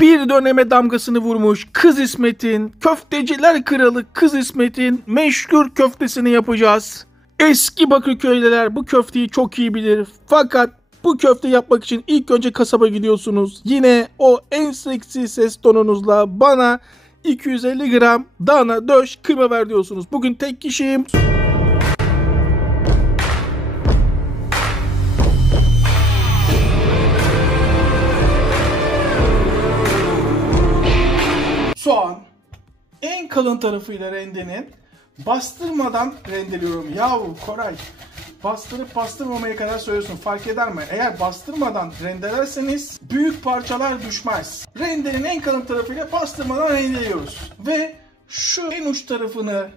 bir döneme damgasını vurmuş Kız İsmet'in, köfteciler kralı Kız İsmet'in meşhur köftesini yapacağız. Eski Bakırköylüler bu köfteyi çok iyi bilir. Fakat bu köfte yapmak için ilk önce kasaba gidiyorsunuz. Yine o en seksi ses tonunuzla bana 250 gram dana döş kıyma ver diyorsunuz. Bugün tek kişiyim. Soğan en kalın tarafıyla rendenin, bastırmadan rendeliyorum. Yahu Koray, bastırıp bastırmamaya kadar söylüyorsun, fark eder mi? Eğer bastırmadan rendelerseniz büyük parçalar düşmez. Rendenin en kalın tarafıyla bastırmadan rendeliyoruz. Ve şu en uç tarafını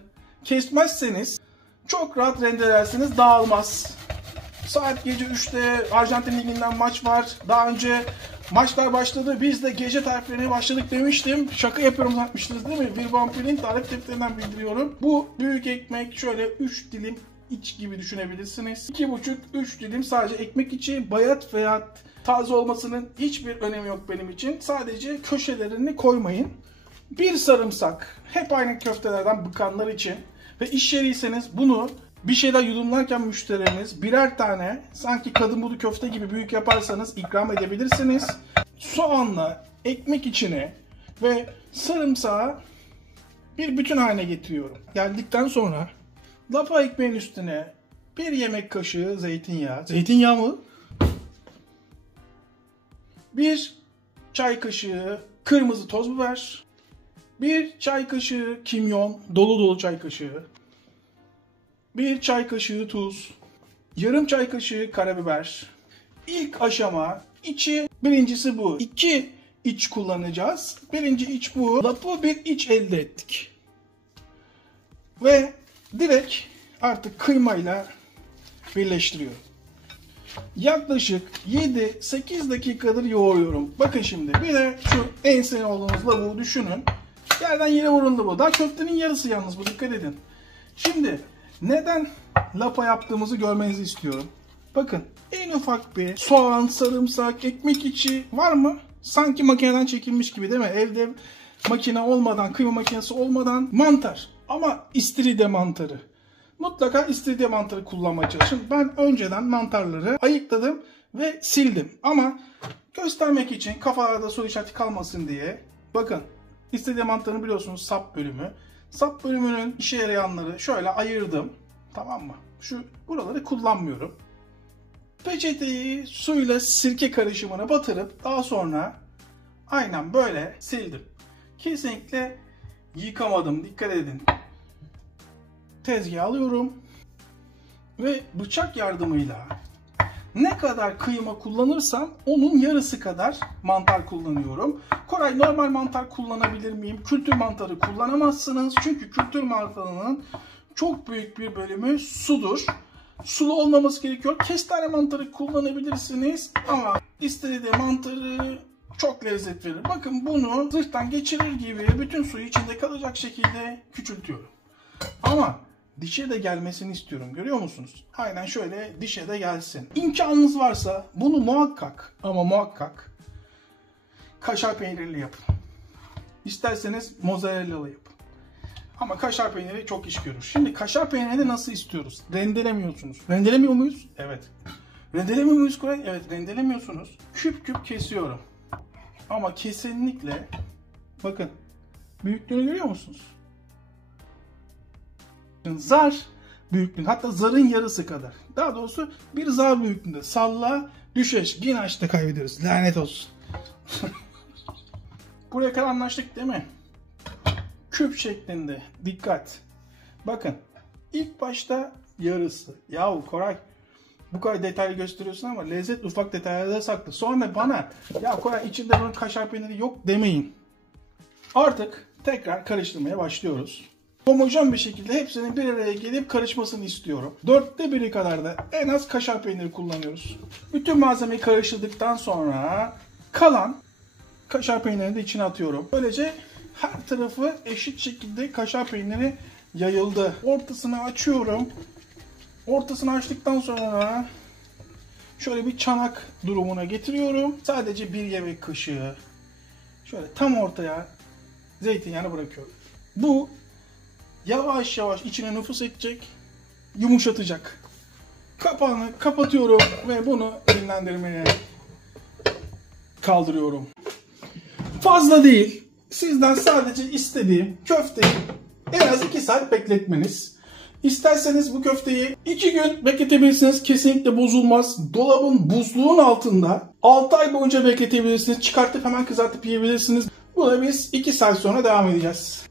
kesmezseniz çok rahat rendelersiniz, dağılmaz. Saat gece 3'te Arjantin Ligi'nden maç var. Daha önce maçlar başladı. Biz de gece tariflerine başladık demiştim. Şaka yapıyorum zannetmiştiniz değil mi? Bir vampirin tarif defterinden bildiriyorum. Bu büyük ekmek şöyle 3 dilim iç gibi düşünebilirsiniz. 2,5-3 dilim sadece ekmek içi. Bayat veya taze olmasının hiçbir önemi yok benim için. Sadece köşelerini koymayın. Bir sarımsak. Hep aynı köftelerden bıkanlar için. Ve iş yeriyseniz bunu bir şeyler yudumlarken müşteriniz birer tane sanki kadın budu köfte gibi büyük yaparsanız ikram edebilirsiniz. Soğanla ekmek içine ve sarımsağı bir bütün haline getiriyorum. Geldikten sonra lapa ekmeğin üstüne bir yemek kaşığı zeytinyağı. Zeytinyağı mı? Bir çay kaşığı kırmızı toz biber. Bir çay kaşığı kimyon, dolu dolu çay kaşığı. Bir çay kaşığı tuz, yarım çay kaşığı karabiber. İlk aşama içi, birincisi bu. 2 iç kullanacağız. Birinci iç bu. Lapı bir iç elde ettik. Ve direkt artık kıymayla birleştiriyorum. Yaklaşık 7-8 dakikadır yoğuruyorum. Bakın şimdi bir de şu en sevdiğim olduğunuz lavuğu düşünün. Yerden yere vuruldu bu. Daha köftenin yarısı yalnız bu, dikkat edin. Şimdi neden lapa yaptığımızı görmenizi istiyorum. Bakın en ufak bir soğan, sarımsak, ekmek içi var mı? Sanki makineden çekilmiş gibi değil mi? Evde makine olmadan, kıyma makinesi olmadan mantar. Ama istiridye mantarı. Mutlaka istiridye mantarı kullanmaya çalışın. Ben önceden mantarları ayıkladım ve sildim. Ama göstermek için kafalarda soru işareti kalmasın diye. Bakın istiridye mantarını biliyorsunuz, sap bölümü. Sap bölümünün işe yarayanları şöyle ayırdım. Tamam mı? Şu buraları kullanmıyorum. Peçeteyi suyla sirke karışımına batırıp daha sonra aynen böyle sildim. Kesinlikle yıkamadım. Dikkat edin. Tezgaha alıyorum. Ve bıçak yardımıyla ne kadar kıyma kullanırsam onun yarısı kadar mantar kullanıyorum. Koray, normal mantar kullanabilir miyim? Kültür mantarı kullanamazsınız. Çünkü kültür mantarının çok büyük bir bölümü sudur. Sulu olmaması gerekiyor. Kestane mantarı kullanabilirsiniz. Ama istiridye mantarı çok lezzet verir. Bakın bunu zırhtan geçirir gibi bütün suyu içinde kalacak şekilde küçültüyorum. Ama dişe de gelmesini istiyorum. Görüyor musunuz? Aynen şöyle dişe de gelsin. İmkanınız varsa bunu muhakkak ama muhakkak kaşar peynirli yapın. İsterseniz mozzarella'lı yapın. Ama kaşar peyniri çok iş görür. Şimdi kaşar peynirini nasıl istiyoruz? Rendelemiyorsunuz. Rendelemiyor muyuz? Evet. Rendelemiyor muyuz Koray? Evet, rendelemiyorsunuz. Küp küp kesiyorum. Ama kesinlikle bakın büyüklüğünü görüyor musunuz? Zar büyüklüğünde, hatta zarın yarısı kadar. Daha doğrusu bir zar büyüklüğünde. Salla düşeş. Yine açta kaybediyoruz. Lanet olsun. Buraya kadar anlaştık değil mi? Küp şeklinde. Dikkat. Bakın. İlk başta yarısı. Yahu Koray, bu kadar detaylı gösteriyorsun ama lezzet ufak detaylarda saklı. Sonra bana ya Koray içinde bunun kaşar peyniri yok demeyin. Artık tekrar karıştırmaya başlıyoruz. Homojen bir şekilde hepsinin bir araya gelip karışmasını istiyorum. 1/4 kadar da en az kaşar peyniri kullanıyoruz. Bütün malzemeyi karıştırdıktan sonra kalan kaşar peynirini de içine atıyorum. Böylece her tarafı eşit şekilde kaşar peyniri yayıldı. Ortasını açıyorum. Ortasını açtıktan sonra şöyle bir çanak durumuna getiriyorum. Sadece bir yemek kaşığı şöyle tam ortaya zeytinyağını bırakıyorum. Bu yavaş yavaş içine nüfuz edecek, yumuşatacak. Kapağını kapatıyorum ve bunu dinlendirmeye kaldırıyorum. Fazla değil. Sizden sadece istediğim köfteyi en az 2 saat bekletmeniz. İsterseniz bu köfteyi 2 gün bekletebilirsiniz. Kesinlikle bozulmaz. Dolabın buzluğun altında 6 ay boyunca bekletebilirsiniz. Çıkartıp hemen kızartıp yiyebilirsiniz. Buna biz 2 saat sonra devam edeceğiz.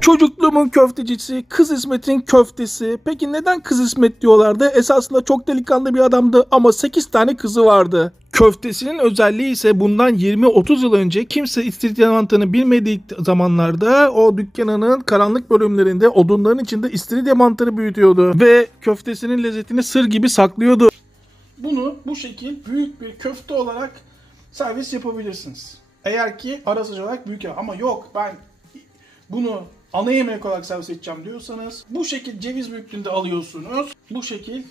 Çocukluğumun köftecisi, Kız İsmet'in köftesi. Peki neden Kız İsmet diyorlardı? Esasında çok delikanlı bir adamdı ama 8 tane kızı vardı. Köftesinin özelliği ise bundan 20-30 yıl önce kimse istiridye mantığını bilmediği zamanlarda o dükkanının karanlık bölümlerinde odunların içinde istiridye mantarı büyütüyordu. Ve köftesinin lezzetini sır gibi saklıyordu. Bunu bu şekil büyük bir köfte olarak servis yapabilirsiniz. Eğer ki ara sıcak olarak büyük ama yok ben bunu ana yemek olarak servis edeceğim diyorsanız bu şekil ceviz büyüklüğünde alıyorsunuz. Bu şekil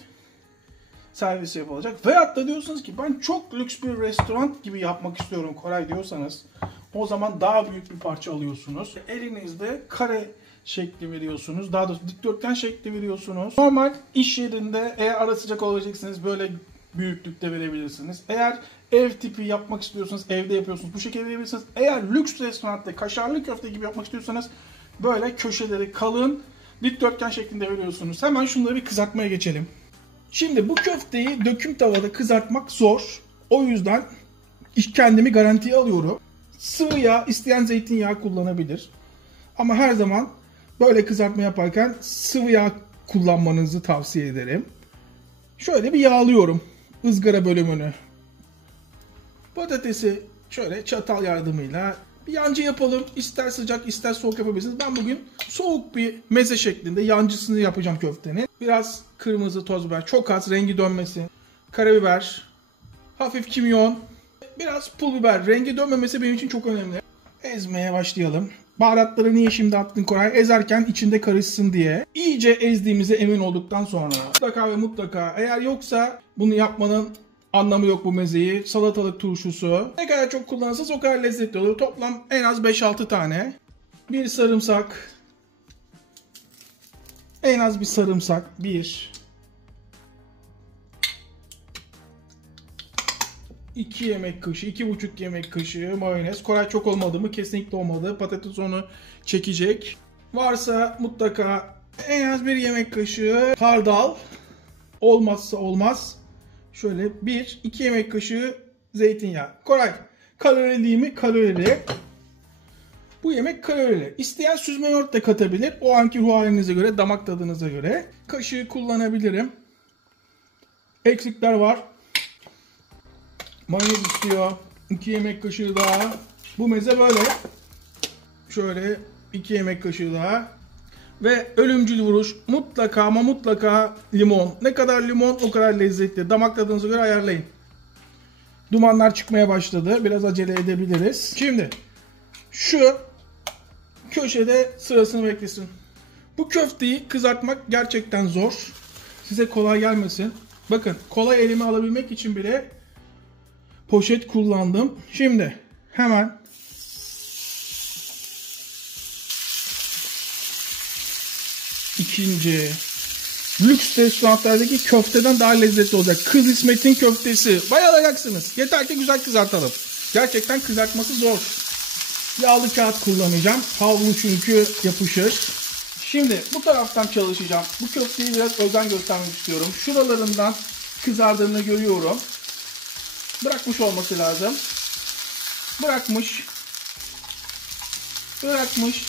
servis yapılacak. Veyahut da diyorsunuz ki ben çok lüks bir restoran gibi yapmak istiyorum Koray diyorsanız o zaman daha büyük bir parça alıyorsunuz. Elinizde kare şekli veriyorsunuz. Daha doğrusu dikdörtgen şekli veriyorsunuz. Normal iş yerinde eğer ara sıcak olacaksınız böyle büyüklükte verebilirsiniz. Eğer ev tipi yapmak istiyorsanız evde yapıyorsunuz bu şekilde verebilirsiniz. Eğer lüks restoranda kaşarlı köfte gibi yapmak istiyorsanız böyle köşeleri kalın dikdörtgen şeklinde veriyorsunuz. Hemen şunları bir kızartmaya geçelim. Şimdi bu köfteyi döküm tavada kızartmak zor. O yüzden kendimi garantiye alıyorum. Sıvı yağ isteyen zeytinyağı kullanabilir. Ama her zaman böyle kızartma yaparken sıvı yağ kullanmanızı tavsiye ederim. Şöyle bir yağlıyorum ızgara bölümünü. Patatesi şöyle çatal yardımıyla bir yancı yapalım. İster sıcak ister soğuk yapabilirsiniz. Ben bugün soğuk bir meze şeklinde yancısını yapacağım köftenin. Biraz kırmızı toz biber, çok az rengi dönmesi, karabiber, hafif kimyon, biraz pul biber. Rengi dönmemesi benim için çok önemli. Ezmeye başlayalım. Baharatları niye şimdi attın Koray? Ezerken içinde karışsın diye. İyice ezdiğimize emin olduktan sonra mutlaka ve mutlaka eğer yoksa bunu yapmanın anlamı yok bu mezeyi. Salatalık turşusu. Ne kadar çok kullanırsanız o kadar lezzetli olur. Toplam en az 5-6 tane. Bir sarımsak. En az bir sarımsak. 1. 2 yemek kaşığı, 2,5 yemek kaşığı mayonez. Koray çok olmadı mı? Kesinlikle olmadı. Patates onu çekecek. Varsa mutlaka en az 1 yemek kaşığı hardal. Olmazsa olmaz. Şöyle 1-2 yemek kaşığı zeytinyağı. Koray kalorili değil mi? Kalorili. Bu yemek kalorili. İsteyen süzme yoğurt da katabilir. O anki ruh halinize göre, damak tadınıza göre. Kaşığı kullanabilirim. Eksikler var. Mayonez istiyor. 2 yemek kaşığı daha. Bu meze böyle. Şöyle 2 yemek kaşığı daha. Ve ölümcül vuruş mutlaka ama mutlaka limon. Ne kadar limon o kadar lezzetli. Damak tadınıza göre ayarlayın. Dumanlar çıkmaya başladı. Biraz acele edebiliriz. Şimdi şu köşede sırasını beklesin. Bu köfteyi kızartmak gerçekten zor. Size kolay gelmesin. Bakın kolay elime alabilmek için bile poşet kullandım. Şimdi hemen ikinci lüks restoranlardaki köfteden daha lezzetli olacak. Kız İsmet'in köftesi. Bayılacaksınız. Yeter ki güzel kızartalım. Gerçekten kızartması zor. Yağlı kağıt kullanacağım. Havlu çünkü yapışır. Şimdi bu taraftan çalışacağım. Bu köfteyi biraz özen göstermek istiyorum. Şuralarından kızardığını görüyorum. Bırakmış olması lazım. Bırakmış.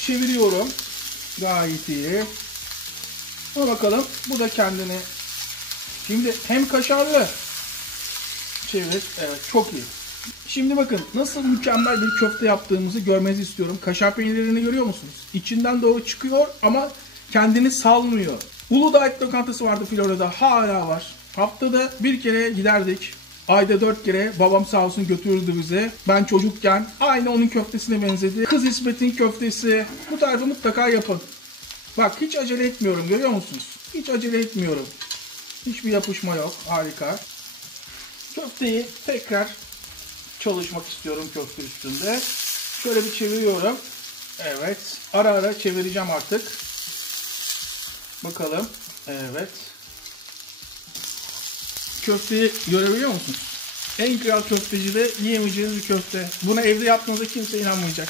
Çeviriyorum. Gayet iyi. Buna bakalım. Bu da kendini. Şimdi hem kaşarlı. Çevir. Evet çok iyi. Şimdi bakın nasıl mükemmel bir köfte yaptığımızı görmenizi istiyorum. Kaşar peynirini görüyor musunuz? İçinden doğru çıkıyor ama kendini salmıyor. Uludağ et lokantası vardı Florya'da. Hala var. Haftada bir kere giderdik. Ayda 4 kere babam sağ olsun götürürdü bizi. Ben çocukken aynı onun köftesine benzedi. Kız İsmet'in köftesi. Bu tarifi mutlaka yapın. Bak hiç acele etmiyorum görüyor musunuz? Hiç acele etmiyorum. Hiçbir yapışma yok. Harika. Köfteyi tekrar çalışmak istiyorum köfte üstünde. Şöyle bir çeviriyorum. Evet. Ara ara çevireceğim artık. Bakalım. Evet. Köfteyi görebiliyor musunuz? En kral köftecide yiyemeyeceğiniz bir köfte. Bunu evde yaptığınızda kimse inanmayacak.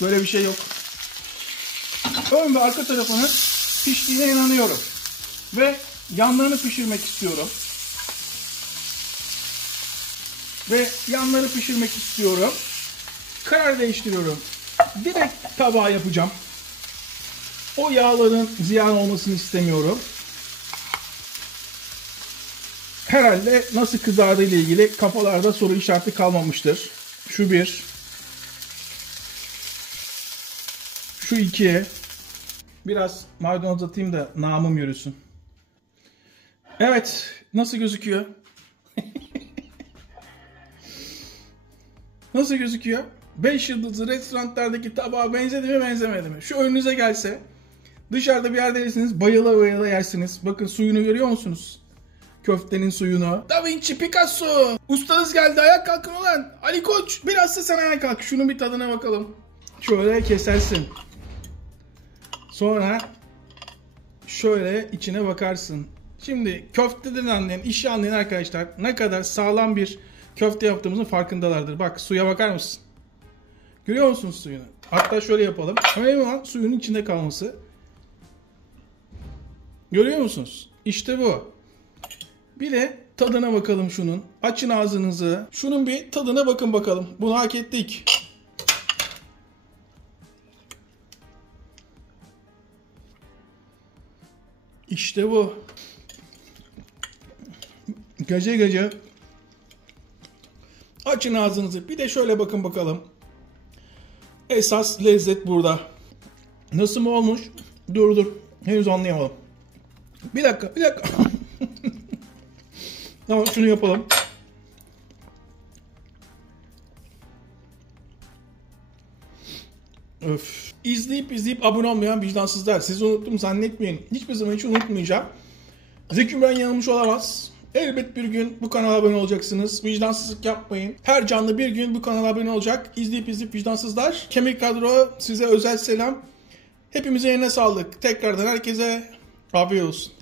Böyle bir şey yok. Ön ve arka tarafının piştiğine inanıyorum. Ve yanlarını pişirmek istiyorum. Karar değiştiriyorum. Direkt tabağa yapacağım. O yağların ziyan olmasını istemiyorum. Herhalde nasıl kızardığı ile ilgili kafalarda soru işareti kalmamıştır. Şu bir. Şu iki. Biraz maydanoz atayım da namım yürüsün. Evet. Nasıl gözüküyor? Nasıl gözüküyor? 5 yıldızlı restoranlardaki tabağa benzedi mi benzemedi mi? Şu önünüze gelse dışarıda bir yerdeysiniz bayıla bayıla yersiniz. Bakın suyunu görüyor musunuz? Köftenin suyunu. Da Vinci, Picasso. Ustanız geldi, ayağa kalkın ulan. Ali Koç biraz da sen ayağa kalk. Şunun bir tadına bakalım. Şöyle kesersin. Sonra şöyle içine bakarsın. Şimdi köfteden anlayan, işi anlayan arkadaşlar ne kadar sağlam bir köfte yaptığımızın farkındalardır. Bak suya bakar mısın? Görüyor musunuz suyunu? Hatta şöyle yapalım. Önemli olan suyun içinde kalması. Görüyor musunuz? İşte bu. Bir de tadına bakalım şunun. Açın ağzınızı. Şunun bir tadına bakın bakalım. Bunu hak ettik. İşte bu. Gece gece. Açın ağzınızı. Bir de şöyle bakın bakalım. Esas lezzet burada. Nasıl mı olmuş? Dur. Henüz anlayamadım. Bir dakika. Tamam şunu yapalım. Öf. İzleyip abone olmayan vicdansızlar. Sizi unuttum zannetmeyin. Hiçbir zaman hiç unutmayacağım. Zeki Müren yanılmış olamaz. Elbet bir gün bu kanala abone olacaksınız. Vicdansızlık yapmayın. Her canlı bir gün bu kanala abone olacak. İzleyip vicdansızlar. Kemik Kadro size özel selam. Hepimize eline sağlık. Tekrardan herkese afiyet olsun.